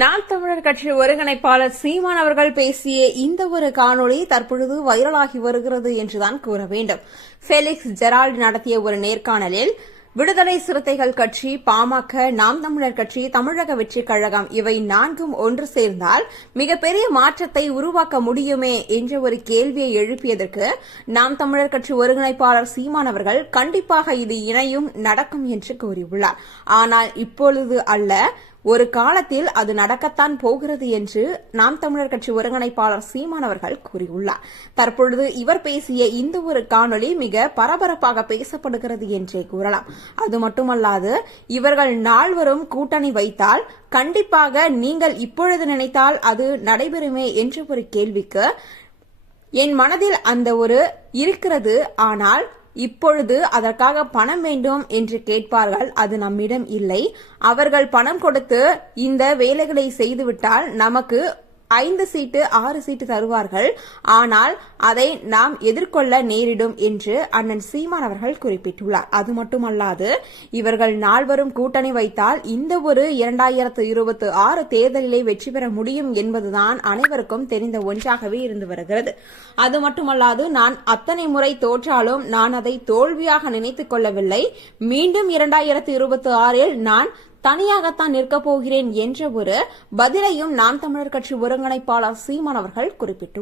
நாம் தமிழர் கட்சி ஒருங்கிணைப்பாளர் சீமான் அவர்கள் பேசிய இந்த ஒரு காணொளி தற்பொழுது வைரலாகி வருகிறது என்றுதான் கூற வேண்டும். ஃபெலிக்ஸ் ஜெரால்டு நடத்திய ஒரு நேர்காணலில் விடுதலை சிறுத்தைகள் கட்சி, பாமக, நாம் தமிழர் கட்சி, தமிழக வெற்றிக் கழகம் இவை நான்கும் ஒன்று சேர்ந்தால் மிகப்பெரிய மாற்றத்தை உருவாக்க முடியுமே என்ற ஒரு கேள்வியை எழுப்பியதற்கு நாம் தமிழர் கட்சி ஒருங்கிணைப்பாளர் சீமான் அவர்கள் கண்டிப்பாக இது இணையும், நடக்கும் என்று கூறியுள்ளார். ஆனால் இப்பொழுது அல்ல, ஒரு காலத்தில் அது நடக்கத்தான் போகிறது என்று நாம் தமிழர் கட்சி ஒருங்கிணைப்பாளர் சீமான் அவர்கள் கூறியுள்ளார். தற்பொழுது இவர் பேசிய இந்த ஒரு காணொளி மிக பரபரப்பாக பேசப்படுகிறது என்றே கூறலாம். அது மட்டுமல்லாது, இவர்கள் நால்வரும் கூட்டணி வைத்தால் கண்டிப்பாக நீங்கள் இப்பொழுது நினைத்தால் அது நடைபெறுமே என்ற ஒரு கேள்விக்கு என் மனதில் அந்த ஒரு இருக்கிறது, ஆனால் இப்பொழுது அதற்காக பணம் வேண்டும் என்று கேட்பார்கள். அது நம்மிடம் இல்லை. அவர்கள் பணம் கொடுத்து இந்த வேலைகளை செய்துவிட்டால் நமக்கு 5 சீட்டு 6 சீட்டு தருவார்கள். ஆனால் அதை நாம் எதிர்கொள்ள நேரிடும் என்று அண்ணன் சீமான் அவர்கள் குறிப்பிட்டுள்ளார். அது மட்டுமல்லாது, இவர்கள் நால்வரும் கூட்டணி வைத்தால் இந்த ஒரு 2026 தேர்தலிலே வெற்றி பெற முடியும் என்பதுதான் அனைவருக்கும் தெரிந்த ஒன்றாகவே இருந்து வருகிறது. அது மட்டுமல்லாது, நான் அத்தனை முறை தோற்றாலும் நான் அதை தோல்வியாக நினைத்துக் கொள்ளவில்லை. மீண்டும் 2026 நான் தனியாகத்தான் நிற்கப் போகிறேன் என்ற ஒரு பதிலையும் நாம் தமிழர் கட்சி ஒருங்கிணைப்பாளர் சீமான் அவர்கள் குறிப்பிட்டுள்ளார்.